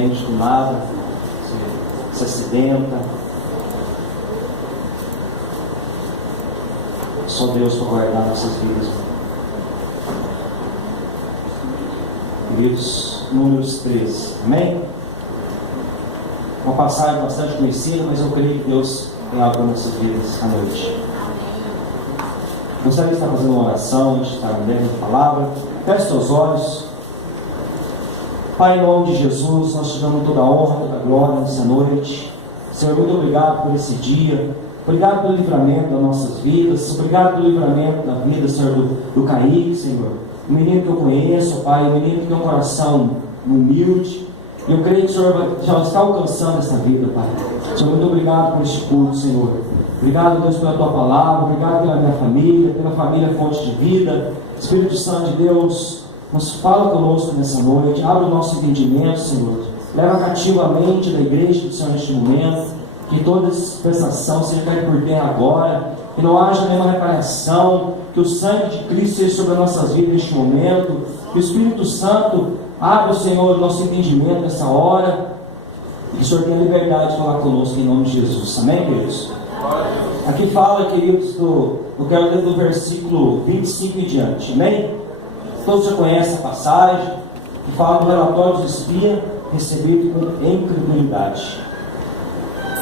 repente, do nada, se acidenta. Só Deus para guardar nossas vidas. Queridos, Números 13, amém? Uma passagem bastante conhecida, mas eu creio que Deus tem algo para nossas vidas à noite. Gostaria de estar fazendo uma oração, antes de estar lendo a palavra. Feche seus olhos. Pai, em nome de Jesus, nós te damos toda a honra, toda a glória nessa noite. Senhor, muito obrigado por esse dia. Obrigado pelo livramento das nossas vidas. Obrigado pelo livramento da vida, Senhor, do Kaique, Senhor. Um menino que eu conheço, Pai, um menino que tem um coração humilde. E eu creio que o Senhor já está alcançando essa vida, Pai. Senhor, muito obrigado por este culto, Senhor. Obrigado, Deus, pela Tua palavra. Obrigado pela minha família, pela família Fonte de Vida. Espírito Santo de Deus, nos fala conosco nessa noite. Abre o nosso entendimento, Senhor. Leva cativa a mente da igreja do Senhor neste momento. Que toda dispensação seja caída por terra agora. Que não haja nenhuma reparação. Que o sangue de Cristo seja sobre as nossas vidas neste momento. Que o Espírito Santo abra, Senhor, o nosso entendimento nessa hora. E que o Senhor tenha liberdade de falar conosco em nome de Jesus. Amém, queridos? Aqui fala, queridos, eu quero ler do versículo 25 e diante. Amém? Todos já conhecem a passagem que fala do relatório do espia recebido com incredulidade.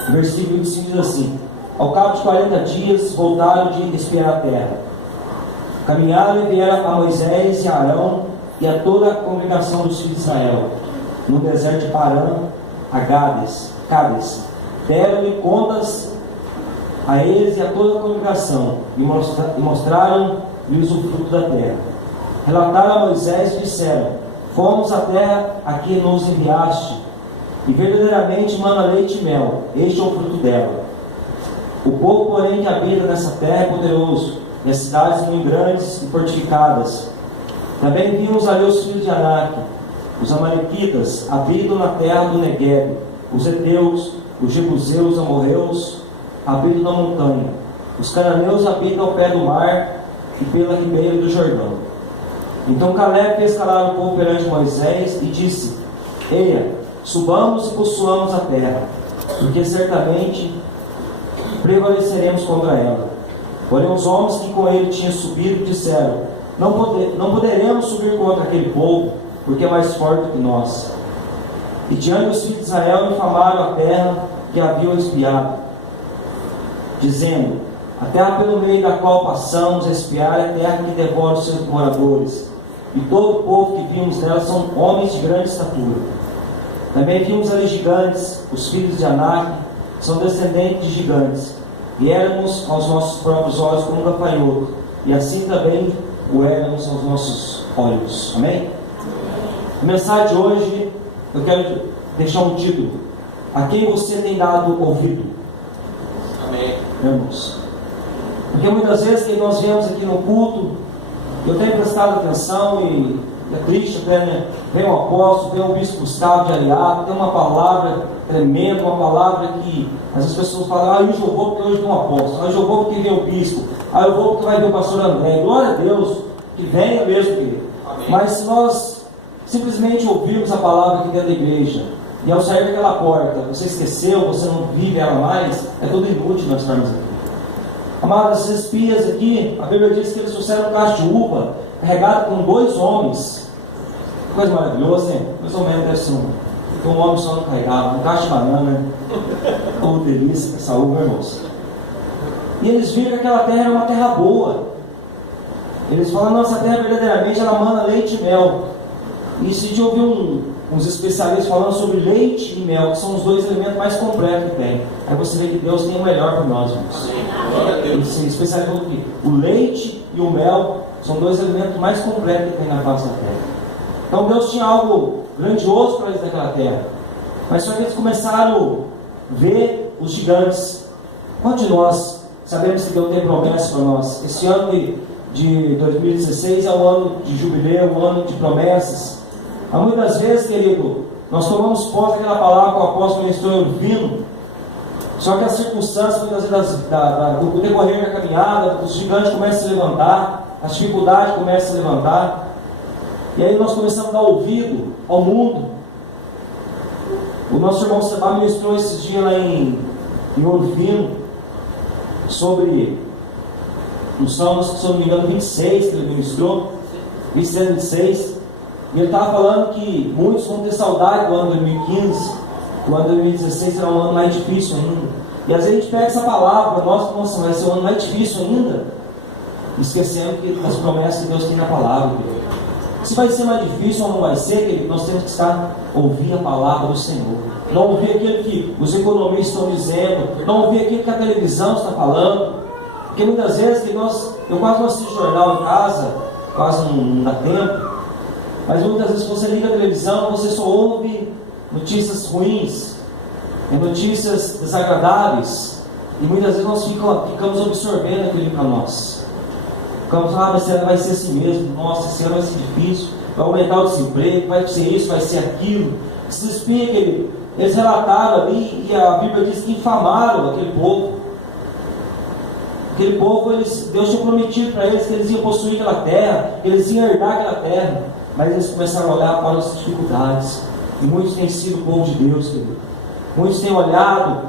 O versículo 25 diz assim: ao cabo de 40 dias voltaram de espiar a terra. Caminharam e vieram a Moisés e a Arão e a toda a congregação dos filhos de Israel no deserto de Parã, a Cádiz. Deram-lhe contas a eles e a toda a congregação e mostraram-lhes o fruto da terra. Relataram a Moisés e disseram: fomos à terra a que nos enviaste, e verdadeiramente mana leite e mel, este é o fruto dela. O povo, porém, que habita nessa terra é poderoso, e as cidades muito grandes e fortificadas. Também vimos ali os filhos de Anak, os amalequitas habitam na terra do Negueb, os heteus, os jebuseus, os amorreus habitam na montanha, os cananeus habitam ao pé do mar e pela ribeira do Jordão. Então Caleb fez calar o povo perante Moisés e disse: eia, subamos e possuamos a terra, porque certamente prevaleceremos contra ela. Porém os homens que com ele tinham subido disseram: não poderemos subir contra aquele povo, porque é mais forte que nós. E diante dos filhos de Israel infamaram a terra que haviam espiado, dizendo: a terra pelo meio da qual passamos a espiar é a terra que devora os seus moradores, e todo o povo que vimos nela são homens de grande estatura. Também vimos ali gigantes, os filhos de Anak são descendentes de gigantes, e éramos aos nossos próprios olhos como um gafanhoto, e assim também o éramos aos nossos olhos. Amém? A mensagem de hoje, eu quero deixar um título: a quem você tem dado ouvido? Amém, irmãos. Porque muitas vezes que nós viemos aqui no culto, eu tenho prestado atenção e é triste até, né? Vem um apóstolo, vem um bispo Gustavo de Aliado, tem uma palavra tremenda, uma palavra que as pessoas falam: hoje eu vou porque hoje tem um apóstolo, hoje eu vou porque vem o bispo, eu vou porque vai vir o pastor André. Glória a Deus, que venha mesmo, querido. Mas se nós simplesmente ouvirmos a palavra aqui dentro da igreja, e ao sair daquela porta, você esqueceu, você não vive ela mais, é tudo inútil nós estarmos aqui. Amados, esses espias aqui, a Bíblia diz que eles trouxeram um cacho de uva carregado com 2 homens. Coisa maravilhosa, hein? Mais ou menos deve ser um homem só não carregava, um cacho de banana. Oh, delícia essa uva, irmãos. E eles viram que aquela terra era uma terra boa. Eles falam: nossa terra verdadeiramente ela mana leite e mel. E se de ouvir uns especialistas falando sobre leite e mel, que são os 2 elementos mais completos que tem, aí você vê que Deus tem o melhor para nós, irmãos. Esse especialista falou que o leite e o mel são 2 elementos mais completos que tem na face da terra. Então Deus tinha algo grandioso para eles naquela terra, mas só que eles começaram a ver os gigantes. Quantos de nós sabemos que Deus tem promessa para nós? Esse ano de 2016 é um ano de jubileu, um ano de promessas. Há muitas vezes, querido, nós tomamos posse daquela palavra que o apóstolo ministrou ouvindo, só que as circunstâncias, muitas vezes, do decorrer da caminhada, os gigantes começam a se levantar, as dificuldades começam a se levantar, e aí nós começamos a dar ouvido ao mundo. O nosso irmão Seba ministrou esses dias lá em Ouro Fino, sobre os Salmos, se eu não me engano, 26, que ele ministrou, 26, e ele estava falando que muitos vão ter saudade do ano 2015, o ano 2016 será um ano mais difícil ainda. E às vezes a gente pega essa palavra, nossa, vai ser um ano mais difícil ainda, esquecendo que as promessas que Deus tem na palavra. Se vai ser mais difícil ou não vai ser, querido, nós temos que ouvir a palavra do Senhor. Não ouvir aquilo que os economistas estão dizendo, não ouvir aquilo que a televisão está falando. Porque muitas vezes eu quase não assisto jornal em casa, quase não dá tempo. Mas muitas vezes você liga a televisão, você só ouve notícias ruins, notícias desagradáveis. E muitas vezes nós ficamos absorvendo aquilo para nós. Ficamos, vai ser assim mesmo, nossa, esse ano vai ser difícil, vai aumentar o desemprego, vai ser isso, vai ser aquilo. Se explica, eles relataram ali, e a Bíblia diz que infamaram aquele povo. Aquele povo, Deus tinha prometido para eles que eles iam possuir aquela terra, que eles iam herdar aquela terra, mas eles começaram a olhar para as dificuldades. E muitos têm sido o povo de Deus, querido. Muitos têm olhado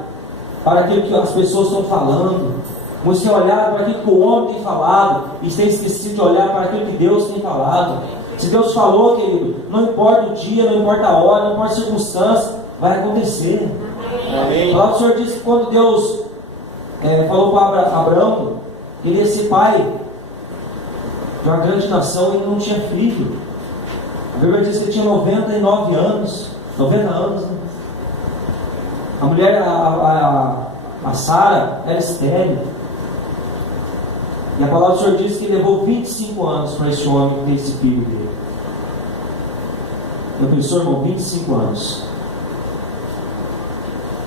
para aquilo que as pessoas estão falando. Muitos têm olhado para aquilo que o homem tem falado e têm esquecido de olhar para aquilo que Deus tem falado. Se Deus falou, querido, não importa o dia, não importa a hora, não importa a circunstância, vai acontecer. Amém. A palavra do Senhor diz que quando Deus falou para Abraão que ele ia ser pai de uma grande nação, ele não tinha filho. A Bíblia diz que ele tinha 99 anos, 90 anos, né? A mulher, a Sara, era estéril. E a palavra do Senhor diz que levou 25 anos para esse homem ter esse filho dele. Eu pensou, irmão, 25 anos.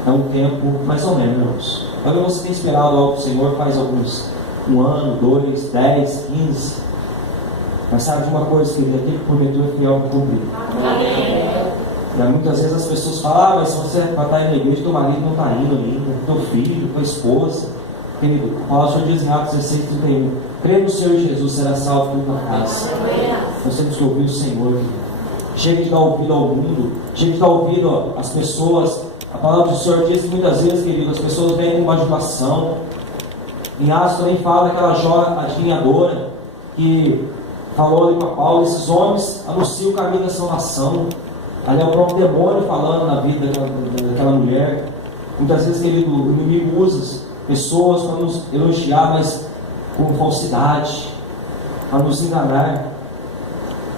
É um tempo mais ou menos. Talvez você tenha esperado algo do Senhor faz um ano, 2, 10, 15. Mas sabe de uma coisa, querido, aquele que prometeu é fiel para cumprir. E muitas vezes as pessoas falam, mas se você vai estar na igreja, teu marido não está indo ainda, teu filho, tua esposa. Querido, a palavra do Senhor diz em Atos 16:31, crê no Senhor Jesus, será salvo em tua casa. Nós temos que ouvir o Senhor. Chega de dar ouvido ao mundo, chega de dar ouvido às pessoas. A palavra do Senhor diz que muitas vezes, querido, as pessoas vêm com bajulação. Em Atos também fala daquela jovem adivinhadora que falou ali para Paulo, esses homens anunciam o caminho da salvação. Ali é o próprio demônio falando na vida daquela mulher. Muitas vezes, querido, o inimigo usa pessoas para nos elogiar, mas com falsidade, para nos enganar.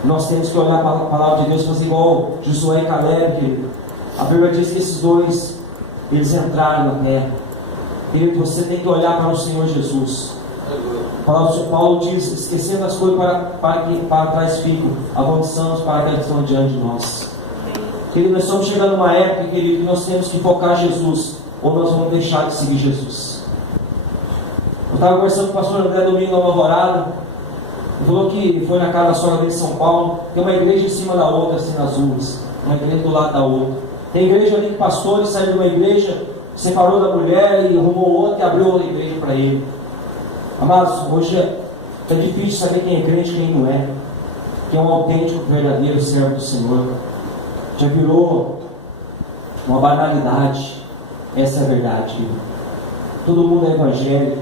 Nós temos que olhar para a palavra de Deus e fazer igual Josué e Caleb, querido. A Bíblia diz que esses dois, eles entraram na terra. Querido, você tem que olhar para o Senhor Jesus. A palavra do Senhor Paulo diz, esquecendo as coisas para que para trás ficam, avançamos para aquelas que estão diante de nós. Querido, nós estamos chegando numa época, querido, que nós temos que focar em Jesus, ou nós vamos deixar de seguir Jesus. Eu estava conversando com o pastor André domingo na Alvorada. Ele falou que foi na casa da sogra dele em São Paulo. Tem uma igreja em cima da outra, assim, nas ruas. Uma igreja do lado da outra. Tem igreja ali que pastores saíram de uma igreja, separou da mulher e arrumou outra e abriu outra igreja para ele. Amados, hoje é difícil saber quem é crente e quem não é. Quem é um autêntico, verdadeiro servo do Senhor. Já virou uma banalidade. Essa é a verdade. Todo mundo é evangélico,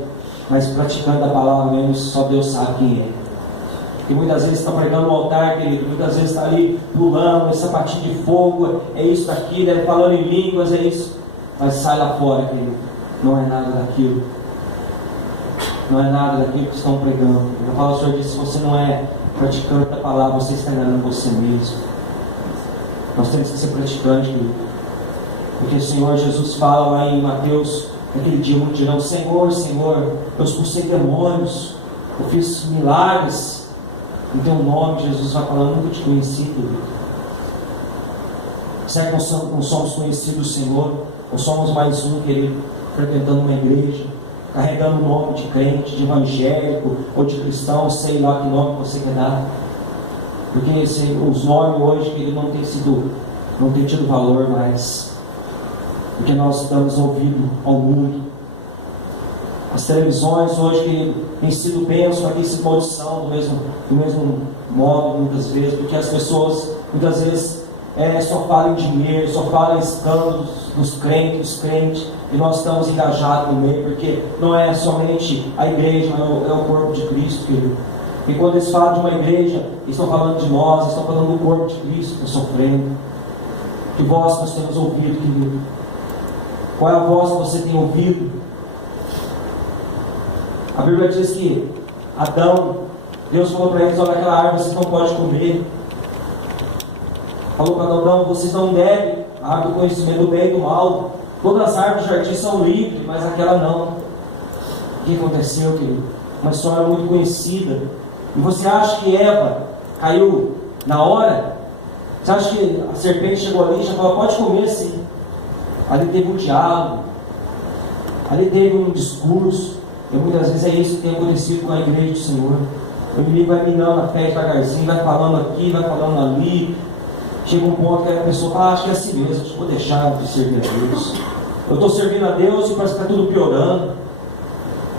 mas praticando a palavra mesmo, só Deus sabe quem é. E muitas vezes está pregando no altar, querido, muitas vezes está ali pulando, esse sapatinho de fogo, é isso, aquilo, é falando em línguas, é isso. Mas sai lá fora, querido, não é nada daquilo. Não é nada daquilo que estão pregando. A palavra do Senhor diz, se você não é praticante da palavra, você está enganando você mesmo. Nós temos que ser praticantes, querido. Porque o Senhor Jesus fala lá em Mateus, naquele dia, muitos dirão, Senhor, Senhor, eu expulsei demônios, eu fiz milagres, em teu nome. Jesus vai falar, nunca te conheci, querido. Será que não somos conhecidos do Senhor? Ou somos mais um, querido, frequentando uma igreja, carregando o nome de crente, de evangélico, ou de cristão, sei lá que nome você quer dar. Porque os nomes hoje, querido, não tem tido valor mais. Porque nós damos ouvido ao mundo. As televisões hoje, querido, têm sido bênção, mas têm sido maldição do mesmo modo, muitas vezes, porque as pessoas, muitas vezes, só fala em dinheiro, só fala em escândalos dos crentes, e nós estamos engajados no meio, porque não é somente a igreja, mas é o corpo de Cristo, querido. E quando eles falam de uma igreja, eles estão falando de nós, estão falando do corpo de Cristo que está sofrendo. Que voz nós temos ouvido, querido? Qual é a voz que você tem ouvido? A Bíblia diz que Adão, Deus falou para eles: olha, aquela árvore vocês não podem comer. Falou para Adão: não, vocês não devem. A árvore do conhecimento do bem e do mal. Todas as árvores do jardim são livres, mas aquela não. O que aconteceu, querido? Uma história muito conhecida. E você acha que Eva caiu na hora? Você acha que a serpente chegou ali e já falou: pode comer sim? Ali teve um diálogo, ali teve um discurso. E muitas vezes é isso que tem acontecido com a igreja do Senhor. O inimigo vai minando a fé devagarzinho, vai falando aqui, vai falando ali. Chega um ponto que a pessoa fala: acho que é assim mesmo, acho que vou deixar de servir a Deus. Eu estou servindo a Deus e parece que está tudo piorando.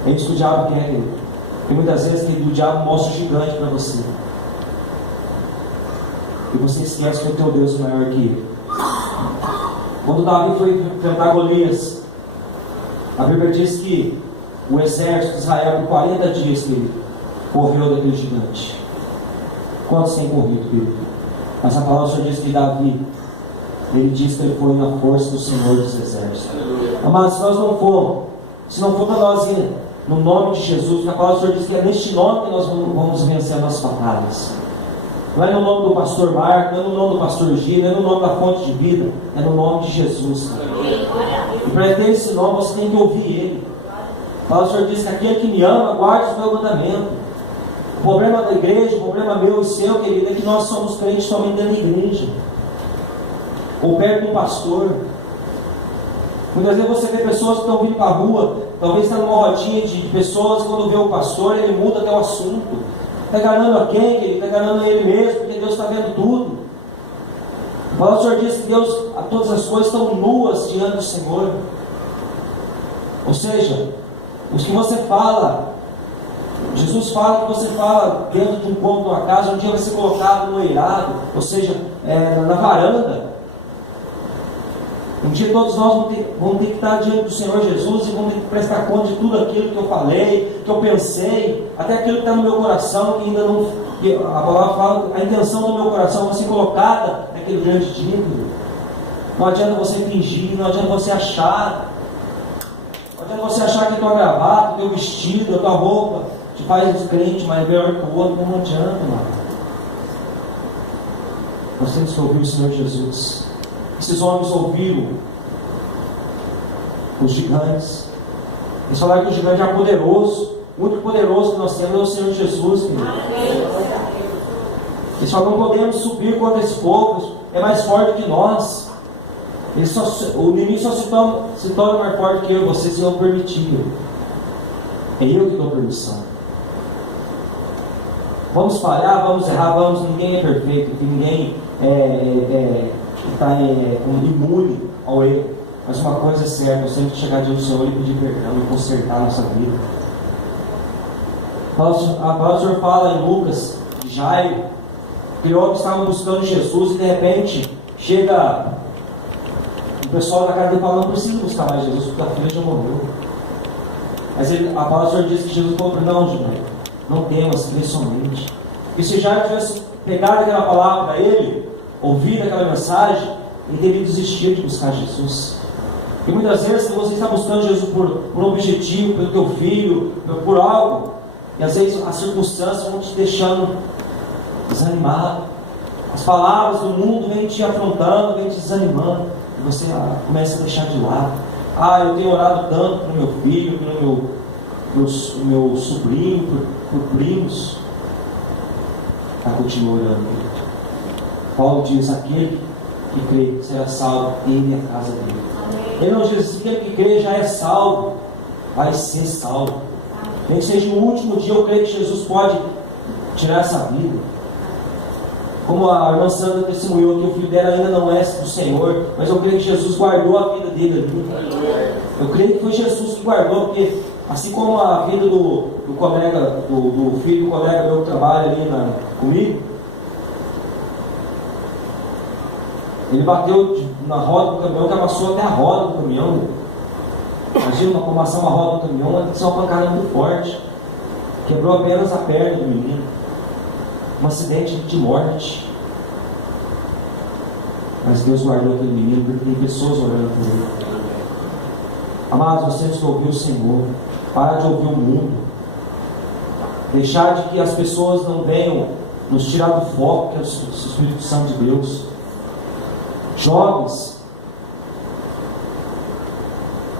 É isso que o diabo quer, querido. E muitas vezes o diabo mostra o gigante para você. E você esquece que o teu Deus é maior que ele. Quando Davi foi enfrentar Golias, a Bíblia diz que o exército de Israel, por 40 dias, querido, correu daquele gigante. Quantos têm corrido, querido? Mas a palavra do Senhor diz que Davi, ele diz que ele foi na força do Senhor dos exércitos. Mas se nós não formos, se não for para nós ir no nome de Jesus, porque a palavra do Senhor diz que é neste nome que nós vamos vencer as nossas batalhas. Não é no nome do pastor Marco, não é no nome do pastor Gil, não é no nome da fonte de vida, é no nome de Jesus. E para ter esse nome você tem que ouvir ele. A palavra do Senhor diz que aquele que me ama, guarda o meu mandamento. O problema da igreja, o problema meu e seu, querido, é que nós somos crentes somente dentro da igreja, ou perto de um pastor. Muitas vezes você vê pessoas que estão vindo para a rua, talvez está numa rodinha de pessoas, e quando vê o pastor, ele muda até o assunto. Está enganando a quem? Ele está enganando a ele mesmo, porque Deus está vendo tudo. A palavra do Senhor diz que Deus, todas as coisas estão nuas diante do Senhor. Ou seja, os que você fala, Jesus fala que você fala dentro de um cômodo de uma casa, um dia vai ser colocado no eirado, ou seja, na varanda. Um dia todos nós vamos ter que estar diante do Senhor Jesus e vamos ter que prestar conta de tudo aquilo que eu falei, que eu pensei, até aquilo que está no meu coração, que ainda não. A palavra fala, a intenção do meu coração vai ser colocada naquele grande dia. Não adianta você fingir, não adianta você achar. Não adianta você achar que a tua gravata, o teu vestido, a tua roupa te faz descrente, mas melhor que o outro, não adianta, mano. Nós temos que ouvir o Senhor Jesus. Esses homens ouviram os gigantes. Eles falaram que o gigante é poderoso. O único poderoso que nós temos é o Senhor Jesus, querido. Eles falaram: não podemos subir contra esse povo, é mais forte que nós. O inimigo só se torna mais forte que eu e você se eu permitir. É eu que dou permissão. Vamos falhar, vamos errar, ninguém é perfeito, ninguém está imune ao erro. Mas uma coisa é certa: nós temos que chegar diante do Senhor e pedir perdão e consertar a nossa vida. A palavra do Senhor fala em Lucas, de Jairo, que homens estavam buscando Jesus e de repente chega o pessoal da casa dele falando: não precisa buscar mais Jesus, porque a filha já morreu. Mas a palavra do Senhor diz que Jesus falou: não, Jairo, não temas, crê somente. E se Jairo tivesse pegado aquela palavra para ele, ouvido aquela mensagem, ele teria desistido de buscar Jesus. E muitas vezes você está buscando Jesus por um objetivo, pelo teu filho, por algo, e às vezes as circunstâncias vão te deixando desanimado. As palavras do mundo vêm te afrontando, vêm te desanimando, e você começa a deixar de lado. Eu tenho orado tanto pelo meu filho, pelo meu sobrinho, por primos. Continua orando. Paulo diz: aquele que crê será salvo, ele e a casa dele. Ele não diz: aquele que crê já é salvo, vai ser salvo. Nem que seja no último dia, eu creio que Jesus pode tirar essa vida. Como a irmã Sandra testemunhou que o filho dela ainda não é do Senhor, mas eu creio que Jesus guardou a vida dele ali. Eu creio que foi Jesus que guardou, porque assim como a vida do colega, do filho do colega meu que trabalha ali comigo, Ele bateu na roda do caminhão, que amassou até a roda do caminhão. Imagina uma amassar uma roda do caminhão, tem que ser uma pancada muito forte. Quebrou apenas a perna do menino. Um acidente de morte. Mas Deus guardou aquele menino, porque tem pessoas orando por ele. Amados, você precisa ouvir o Senhor. Para de ouvir o mundo. Deixar de que as pessoas não venham nos tirar do foco, que é o Espírito Santo de Deus. Jovens,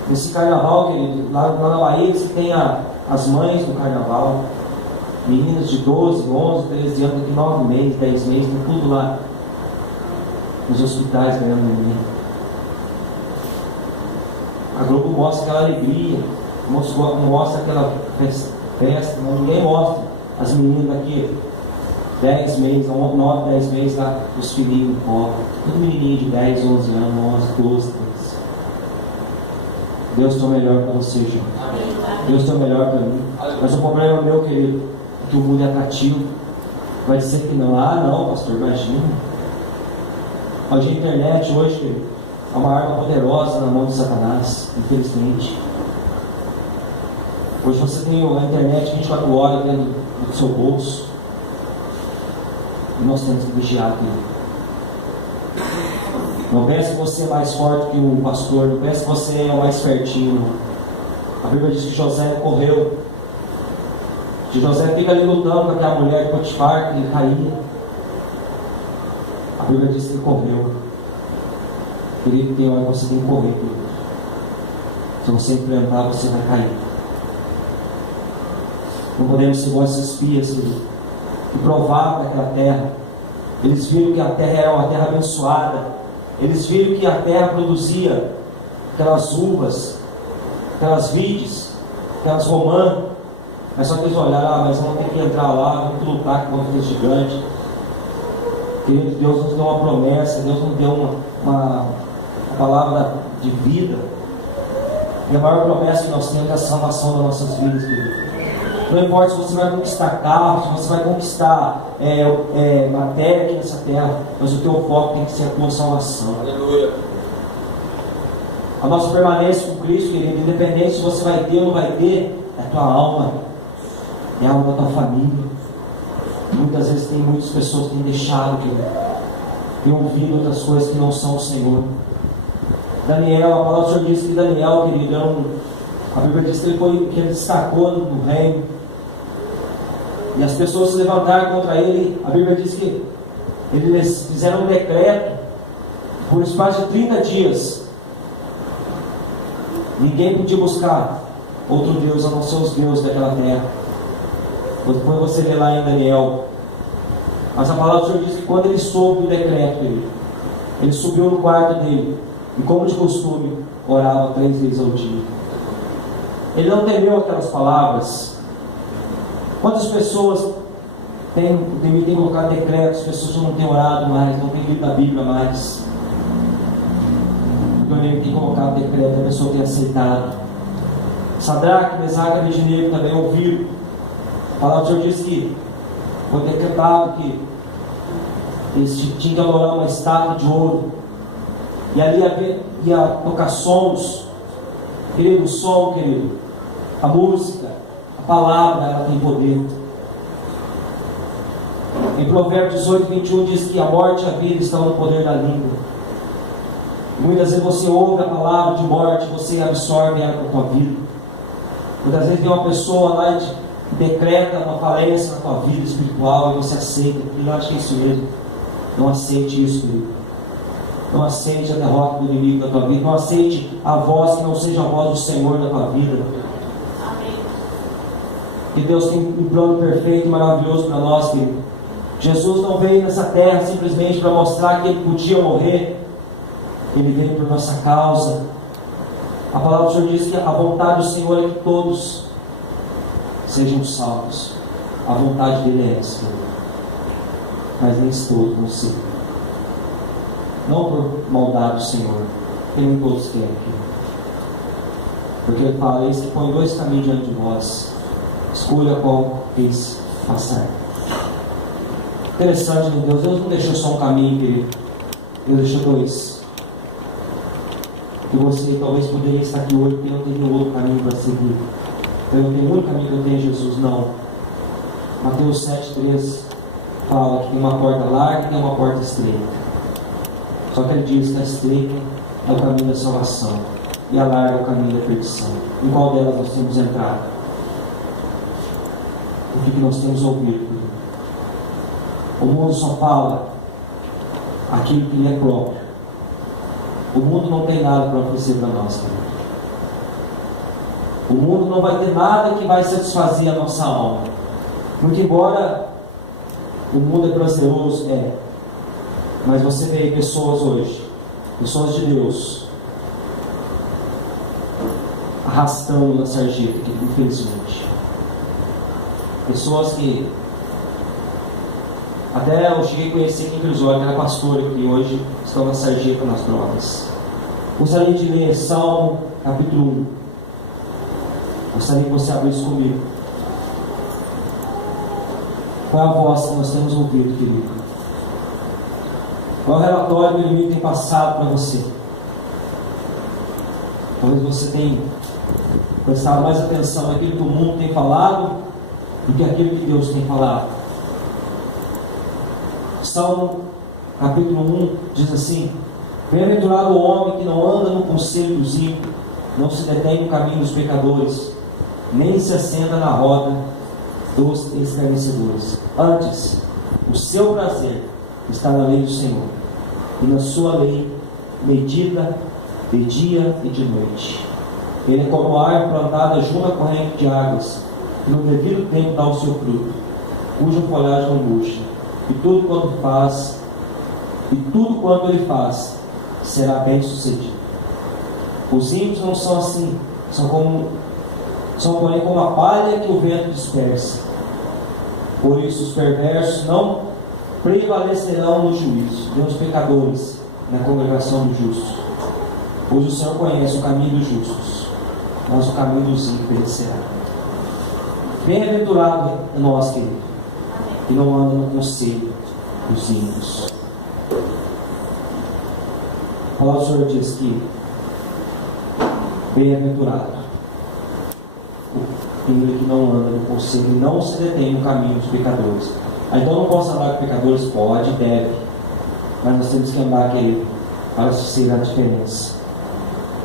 nesse carnaval, querido, lá na Bahia, você tem as mães do carnaval, meninas de 12, 11, 13 anos, de 9 meses, 10 meses, tem tudo lá nos hospitais ganhando neném. A Globo mostra aquela alegria, mostra aquela festa, mas ninguém mostra as meninas daqui 10 meses, 9, 10 meses lá, os filhinhos pobres, tudo menininho de 10, 11 anos, 11, 12, 13. Deus tem o melhor para você, João. Deus tem o melhor para mim. Mas o problema meu, querido, é que o mundo é atrativo. Vai dizer que não. Ah, não, pastor, imagina. Hoje a internet, hoje, querido, é uma arma poderosa na mão de Satanás, infelizmente. Hoje você tem a internet 24 horas dentro do seu bolso. E nós temos que vigiar, querido. Não pense que você é mais forte que o pastor, não pense que você é o mais certinho. A Bíblia diz que José correu. Que José fica ali lutando com aquela mulher de Potifar, que ele caía. A Bíblia diz que ele correu. Querido, tem hora que você tem que correr, querido. Se você enfrentar, você vai cair. Não podemos ser bons espias, querido, que provaram daquela terra. Eles viram que a terra era uma terra abençoada. Eles viram que a terra produzia aquelas uvas, aquelas vides, aquelas romãs. Mas só que eles olharam, mas vamos ter que entrar lá, vamos ter que lutar contra aquele gigante. Querido, Deus nos deu uma promessa, Deus nos deu uma palavra de vida. E a maior promessa que nós temos é a salvação das nossas vidas, querido. Não importa se você vai conquistar carros, se você vai conquistar matéria aqui nessa terra, mas o teu foco tem que ser a tua salvação. Aleluia. A nossa permanência com Cristo, querido, independente se você vai ter ou não vai ter, é a tua alma, é a alma da tua família. Muitas vezes tem muitas pessoas que têm deixado, querido, têm ouvido outras coisas que não são o Senhor. Daniel, a palavra do Senhor diz que Daniel, querido, a Bíblia diz que ele destacou no reino. E as pessoas se levantaram contra ele. A Bíblia diz que eles fizeram um decreto por espaço de 30 dias. Ninguém podia buscar outro Deus a não ser os deuses daquela terra. Depois você lê lá em Daniel. Mas a palavra do Senhor diz que quando ele soube o decreto, ele subiu no quarto dele. E como de costume, orava 3 vezes ao dia. Ele não temeu aquelas palavras. Quantas pessoas têm colocado decretos, pessoas que não têm orado mais, não têm lido a Bíblia mais? Porque o inimigo tem colocado decreto, a pessoa tem aceitado. Sadraque, Mesaque e Abednego também ouviram. A palavra do Senhor diz que foi decretado que eles tinham que adorar uma estátua de ouro. E ali ia tocar sons. Querido, o som, querido, a música, a palavra, ela tem poder. Em Provérbios 18, 21 diz que a morte e a vida estão no poder da língua. Muitas vezes você ouve a palavra de morte, você absorve ela para a tua vida. Muitas vezes tem uma pessoa lá e decreta uma falência na tua vida espiritual e você aceita. E eu acho que é isso mesmo. Não aceite isso, querido. Não aceite a derrota do inimigo da tua vida. Não aceite a voz que não seja a voz do Senhor da tua vida. Amém. Que Deus tem um plano perfeito e maravilhoso para nós, querido. Jesus não veio nessa terra simplesmente para mostrar que Ele podia morrer. Ele veio por nossa causa. A palavra do Senhor diz que a vontade do Senhor é que todos sejam salvos. A vontade dele é essa, querido. Mas nem todos vão ser. Não por maldade do Senhor, porque nem todos querem aquilo. Porque Ele fala, Ele põe 2 caminhos diante de vós, escolha qual quis passar. Interessante, meu Deus, Deus não deixou só um caminho, querido. Eu deixo dois. E você talvez poderia estar aqui hoje porque não teria outro caminho para seguir. Eu tenho um único caminho que eu tenho em Jesus. Não. Mateus 7,13 fala que tem uma porta larga e tem uma porta estreita. Só que ele diz que a estreita é o caminho da salvação e a larga é o caminho da perdição. Em qual delas nós temos entrado? O que nós temos ouvido? O mundo só fala aquilo que lhe é próprio. O mundo não tem nada para oferecer para nós, querido. O mundo não vai ter nada que vai satisfazer a nossa alma. Muito embora o mundo é prazeroso, mas você vê pessoas hoje, pessoas de Deus, arrastando na sarjeta, infelizmente. Pessoas que até eu cheguei a conhecer aqui em Crisóstomo, que era pastora, que hoje estão na sarjeta, nas drogas. Gostaria de ler Salmo capítulo 1. Gostaria que você abrisse comigo. Qual é a voz que nós temos ouvido, querido? Qual é o relatório que o inimigo tem passado para você? Talvez você tenha prestado mais atenção naquilo que o mundo tem falado do que aquilo que Deus tem falado. Salmo capítulo 1 diz assim: bem-aventurado o homem que não anda no conselho dos ímpios, não se detém no caminho dos pecadores, nem se assenta na roda dos escarnecedores. Antes, o seu prazer está na lei do Senhor, e na sua lei medita de dia e de noite. Ele é como a árvore plantada junto à corrente de águas, que no devido tempo dá o seu fruto, cuja folhagem não murcha, e tudo quanto ele faz será bem sucedido. Os ímpios não são assim, são porém como a palha que o vento dispersa. Por isso os perversos não prevalecerão no juízo, nem os pecadores na congregação dos justos. Pois o Senhor conhece o caminho dos justos, mas o caminho dos ímpios perecerá. Bem-aventurado é nós, querido, que não anda no conselho dos ímpios. A palavra do Senhor diz que bem-aventurado aquele que não anda no conselho e não se detém no caminho dos pecadores. Então não posso falar que pecadores pode, deve, mas nós temos que andar aquele para ser a diferença.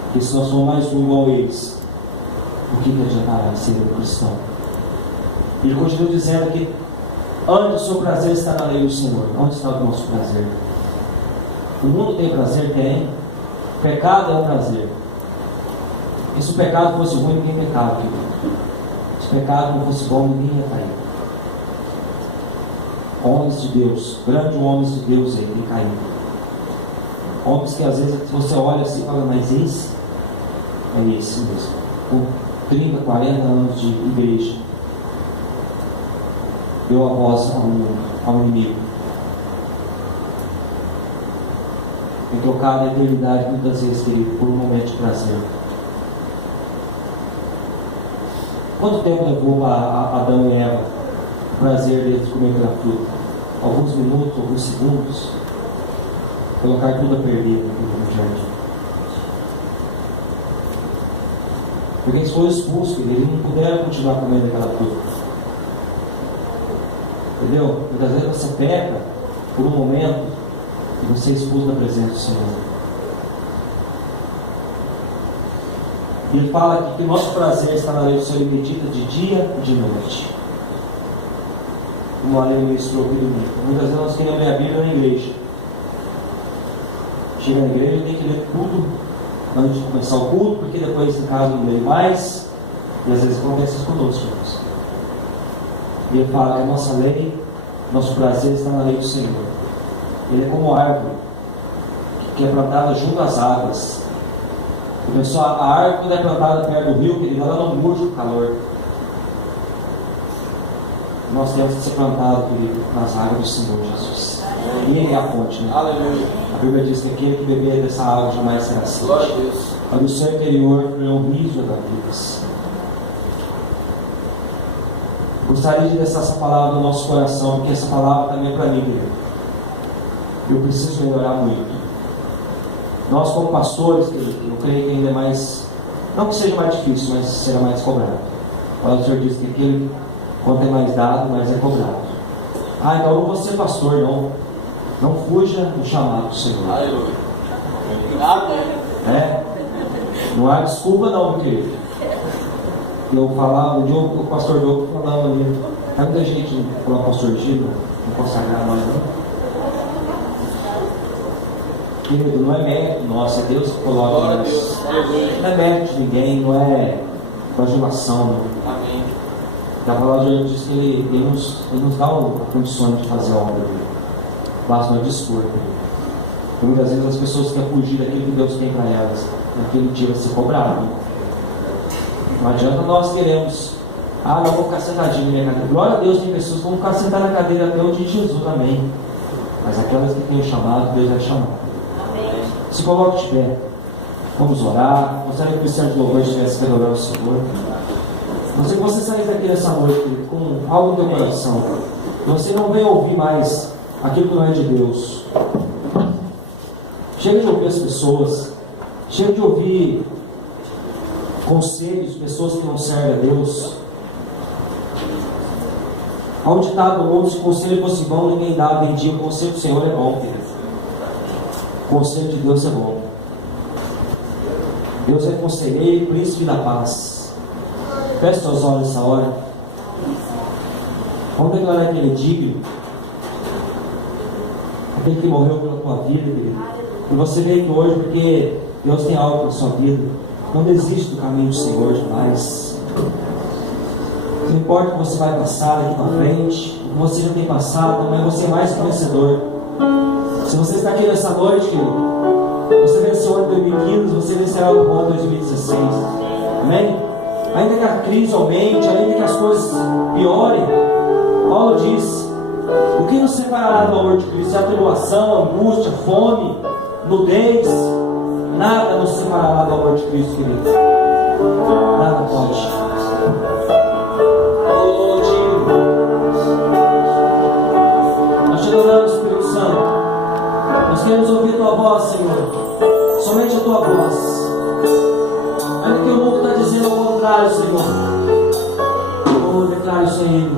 Porque se nós formos mais um igual a eles, o que adiantará ser um cristão? Ele continua dizendo que onde o seu prazer está na lei do Senhor. Onde está o nosso prazer? O mundo tem prazer? Tem. O pecado é um prazer. E se o pecado fosse ruim, ninguém pecava, querido. Se o pecado não fosse bom, ninguém ia cair. Homens de Deus, grandes homens de Deus aí, têm caído. Homens que às vezes você olha assim e fala, mas esse é esse mesmo. Com 30, 40 anos de igreja, deu a voz ao inimigo. Tem trocado a eternidade muitas vezes, querido, por um momento de prazer. Quanto tempo levou a Adão e Eva o prazer deles de comer aquela fruta? Alguns minutos, alguns segundos. Colocar tudo a perder no jardim. Porque eles foram expulsos, eles não puderam continuar comendo aquela fruta. Entendeu? Muitas vezes você peca por um momento e você é expulso da presença do Senhor. E ele fala aqui que o nosso prazer está na lei do Senhor, medita de dia e de noite. Como a lei ministrou aqui domingo. Muitas vezes nós queremos ler a Bíblia na igreja. Chega na igreja, tem que ler tudo antes de começar o culto, porque depois em casa não lê mais. E às vezes acontece isso conosco, irmãos. E ele fala que a nossa lei, nosso prazer está na lei do Senhor. Ele é como árvore que é plantada junto às águas. E pessoal, a árvore quando é plantada perto do rio, querido, ela não murcha o calor. Nós temos que ser plantados, querido, nas águas do Senhor Jesus. E Ele é a fonte, né? Aleluia. A Bíblia diz que aquele que beber dessa água jamais será sede. Glória a Deus. Mas no seu interior é um riso da vida. Gostaria de deixar essa palavra no nosso coração, porque essa palavra também é para mim, querido. Eu preciso melhorar muito. Nós, como pastores, eu creio que ainda é mais, não que seja mais difícil, mas será mais cobrado. O Senhor disse que aquele, quanto é mais dado, mais é cobrado. Então eu não vou ser pastor, não. Não fuja do chamado do Senhor. Aleluia. Não há desculpa, não, meu querido. Eu falava, o pastor Diogo falava ali. Há muita gente falando, pastor Gino, não consagrar mais, não. Querido, não é mérito nosso, é Deus que coloca nós. Não é mérito de ninguém, não é bajulação, não. Amém. Da palavra de Deus diz que ele nos dá condições de fazer a obra dele. Basta nós dispor. Muitas vezes as pessoas querem fugir daquilo que Deus tem para elas. Naquele dia vai ser cobrado. Não adianta nós queremos. Não vou ficar sentadinho na minha cadeira. Glória a Deus, tem pessoas que vão ficar sentadas na cadeira até o dia de Jesus, amém. Mas aquelas que têm o chamado, Deus vai chamar. Amém. Se coloque de pé. Vamos orar. Gostaria que o Cristiano de Louvor estivesse adorando o Senhor. Não sei que você sair daqui nessa noite com algo no teu coração. Você não vem ouvir mais aquilo que não é de Deus. Chega de ouvir as pessoas. Chega de ouvir conselhos de pessoas que não servem a Deus. Há um ditado no mundo: se o conselho fosse bom, ninguém dá, vendia. O conselho do Senhor é bom, querido. O conselho de Deus é bom. Deus é conselheiro e príncipe da paz. Feche seus olhos nessa hora. Vamos declarar que Ele é digno. Aquele que morreu pela tua vida, querido. E você veio aqui hoje porque Deus tem algo para a sua vida. Não desiste do caminho do Senhor jamais. Não importa o que você vai passar daqui para frente, o que você já tem passado, mas você é mais que vencedor. Se você está aqui nessa noite, querido, você venceu o ano 2015, você vencerá o ano 2016. Amém? Ainda que a crise aumente, ainda que as coisas piorem, Paulo diz: o que nos separará do amor de Cristo? A tribulação, a angústia, a fome, nudez, nada nos separará do amor de Cristo, querido. Nada pode. Oh, nós te adoramos, Espírito Santo. Nós queremos ouvir tua voz, Senhor. Somente a tua voz. Ainda que o mundo está dizendo ao contrário, Senhor. Oh, declare isso aí.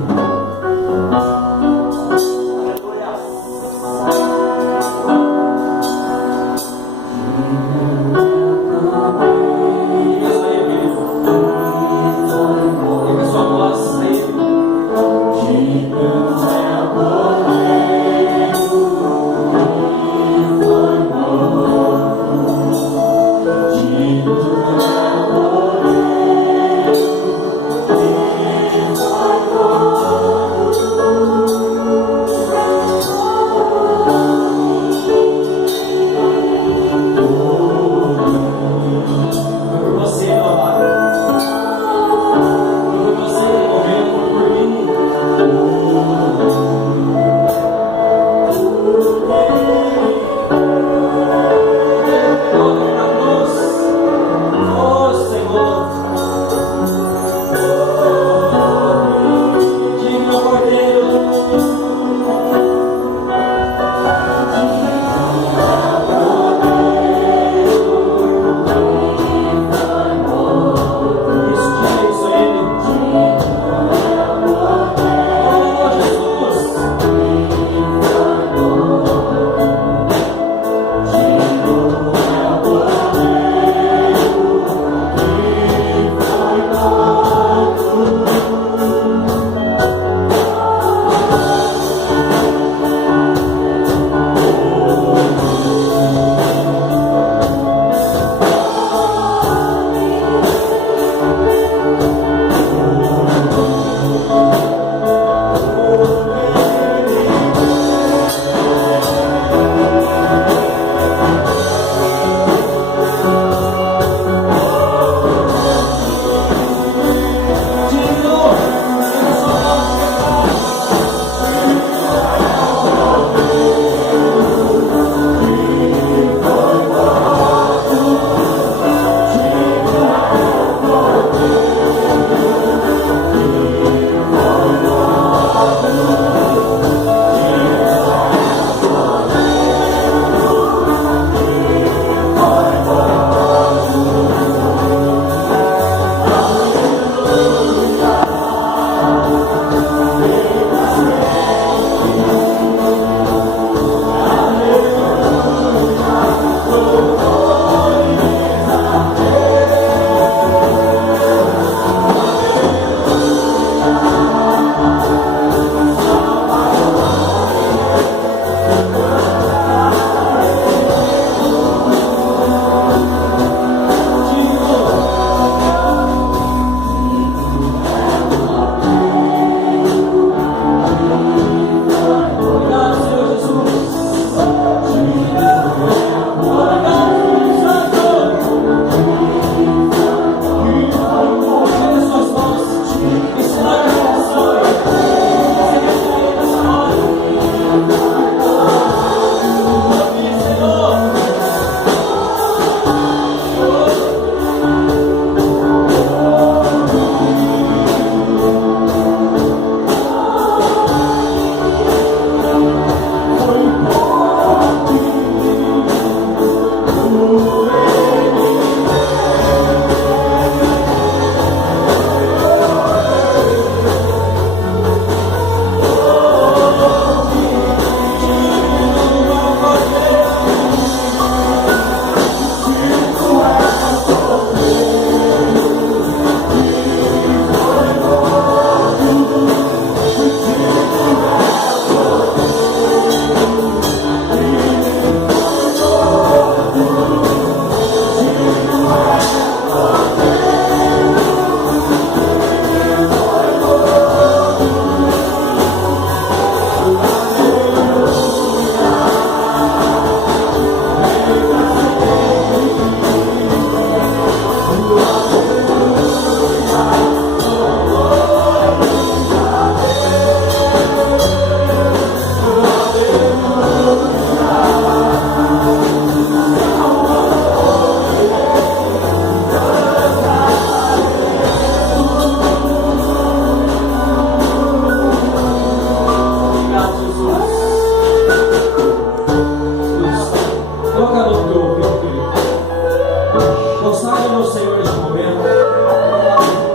Consagra, meu Senhor, neste momento.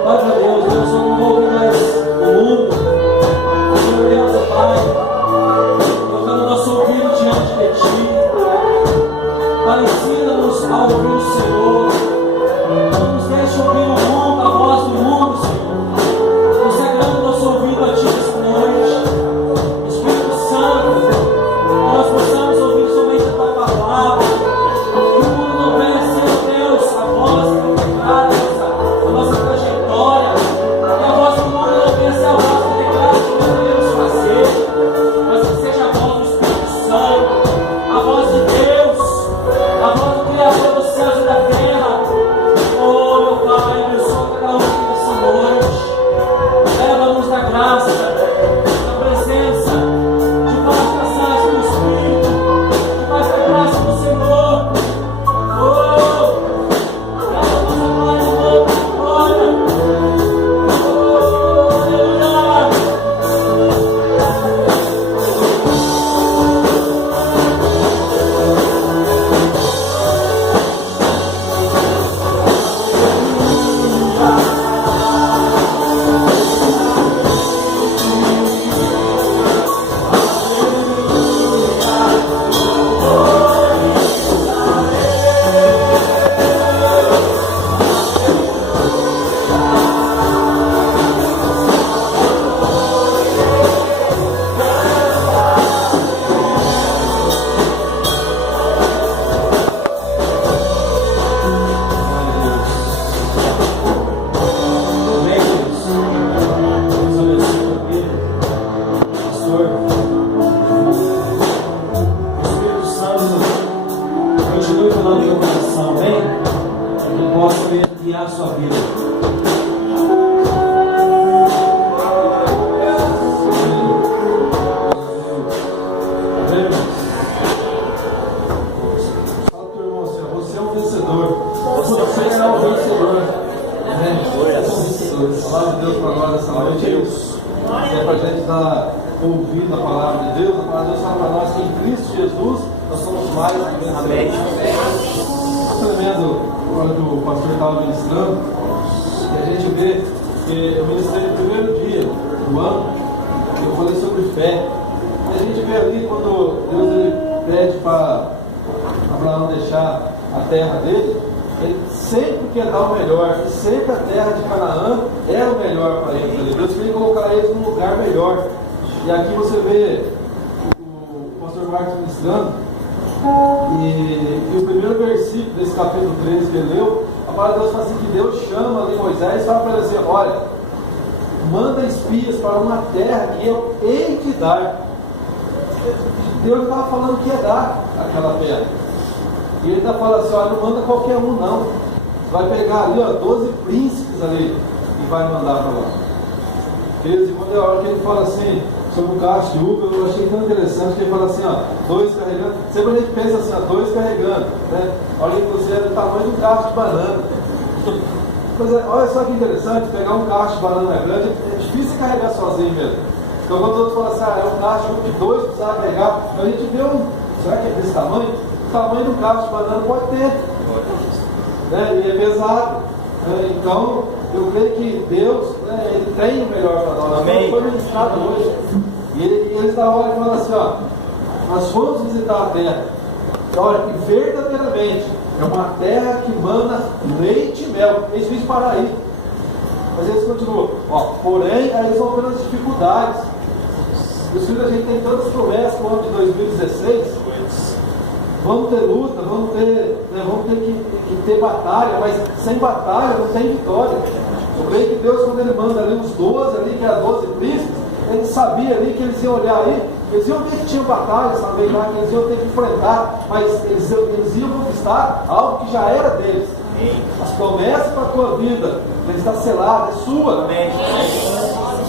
Pai para Deus, Deus, não envolve mais o mundo. Senhor Deus, Pai, colocando nosso ouvido diante de Ti. Pai, ensina-nos a ouvir o Senhor. Não nos deixe ouvir o mundo, a voz do mundo, Senhor. Consagrando nosso ouvido a Ti nesta noite. Espírito Santo, que nós possamos ouvir somente a Tua palavra. Que o mundo não venha ser, Deus, a voz declarada, a nossa trajetória. Que a voz do mundo não venha ser a voz que declara o que nós devemos fazer, mas que seja a voz do Espírito Santo, a voz de Deus, a voz do Criador dos céus e da terra. Oh, meu Pai, abençoa cada um aqui nessa noite. Leva-nos na graça, na presença, debaixo das asas do Espírito, debaixo da graça do Senhor. Oh, leva-nos a paz e a glória. Oh, aleluia. E aqui você vê o pastor Marcos ministrando, e o primeiro versículo desse capítulo 13 que ele leu, a palavra de Deus fala assim, que Deus chama ali Moisés e fala para ele assim, olha, manda espias para uma terra que eu hei de dar. Deus estava falando que ia dar aquela terra. E ele está falando assim, olha, não manda qualquer um não. Você vai pegar ali, ó, 12 príncipes ali e vai mandar para lá. E quando é a hora que ele fala assim, sobre o cacho de uva, eu achei tão interessante que ele fala assim, ó, 2 carregando. Sempre a gente pensa assim, ó, 2 carregando, né? Olha que você é do tamanho de um cacho de banana. Mas olha só que interessante, pegar um cacho de banana mais grande, é difícil carregar sozinho mesmo. Então quando outros falam assim, é um cacho que 2 precisava carregar, a gente vê será que é desse tamanho? O tamanho de um cacho de banana pode ter, né? E é pesado, né? Então eu creio que Deus, né, Ele tem o melhor para nós. Amém. Foi ministrado hoje. E eles da hora falam assim, ó, nós fomos visitar a terra. Olha, que verdadeiramente é uma terra que mana leite e mel. Eles vêm parar aí. Mas eles continuam. Ó, porém, aí eles vão vendo as dificuldades. Os filhos, a gente tem tantas promessas para o ano de 2016. Vamos ter luta, vamos ter que ter batalha, mas sem batalha não tem vitória. Eu creio que Deus, quando Ele manda ali os 12 ali, que eram 12 príncipes, Ele sabia ali que eles iam olhar aí, eles iam ver que tinham batalhas também lá, que eles iam ter que enfrentar, mas eles iam conquistar algo que já era deles. As promessas para a tua vida, ele está selado, é sua. Amém.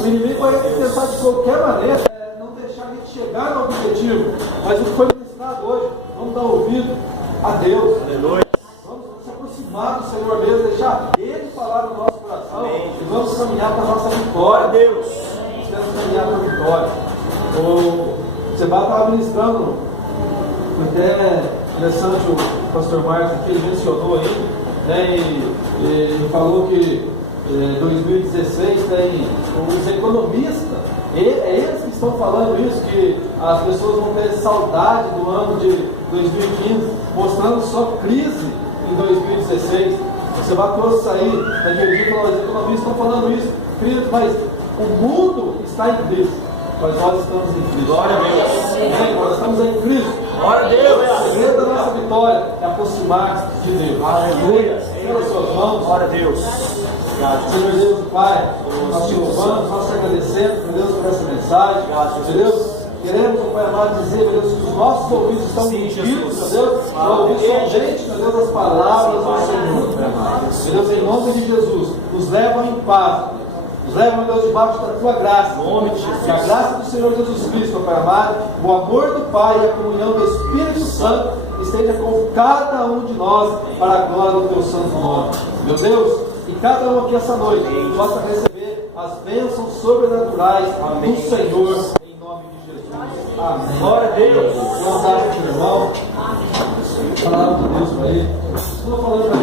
O inimigo vai tentar de qualquer maneira não deixar a gente chegar no objetivo, mas o que foi ministrado hoje, vamos dar ouvido a Deus. Aleluia. Vamos se aproximar do Senhor mesmo, deixar Ele falar no nosso coração. Amém. E vamos caminhar para a nossa vitória. Deus. Vamos caminhar para a vitória. O Seba estava ministrando, até interessante o pastor Marcos que ele mencionou aí, né? E falou que 2016 tem os economistas, eles que estão falando isso, que as pessoas vão ter saudade do ano de 2015, mostrando só crise em 2016. Você vai trouxe aí, os economistas estão falando isso, crise, mas o mundo está em crise, mas nós estamos em crise. Glória a Deus. Nós estamos em crise. Glória a Deus. O segredo da nossa vitória é aproximar-se de Deus. Aleluia. Em suas mãos. Glória a Deus. Senhor Deus e Pai, nós te louvamos, nós te agradecemos, meu Deus, por essa mensagem. Meu Deus, queremos, Pai amado, dizer, meu Deus, que os nossos ouvidos estão ungidos, meu Deus, ouvidos somente, meu Deus, as palavras do Senhor. Meu Deus, em nome de Jesus, nos levam em paz. Nos leva, meu Deus, debaixo da tua graça. Que a graça do Senhor Jesus Cristo, Pai amado, o amor do Pai e a comunhão do Espírito Santo esteja com cada um de nós para a glória do teu santo nome. Meu Deus, e cada um aqui essa noite possa receber as bênçãos sobrenaturais do Senhor, em nome de Jesus. Amém. Glória a Deus. Vamos dar para o irmão. Palavra de Deus para ele. Estou falando para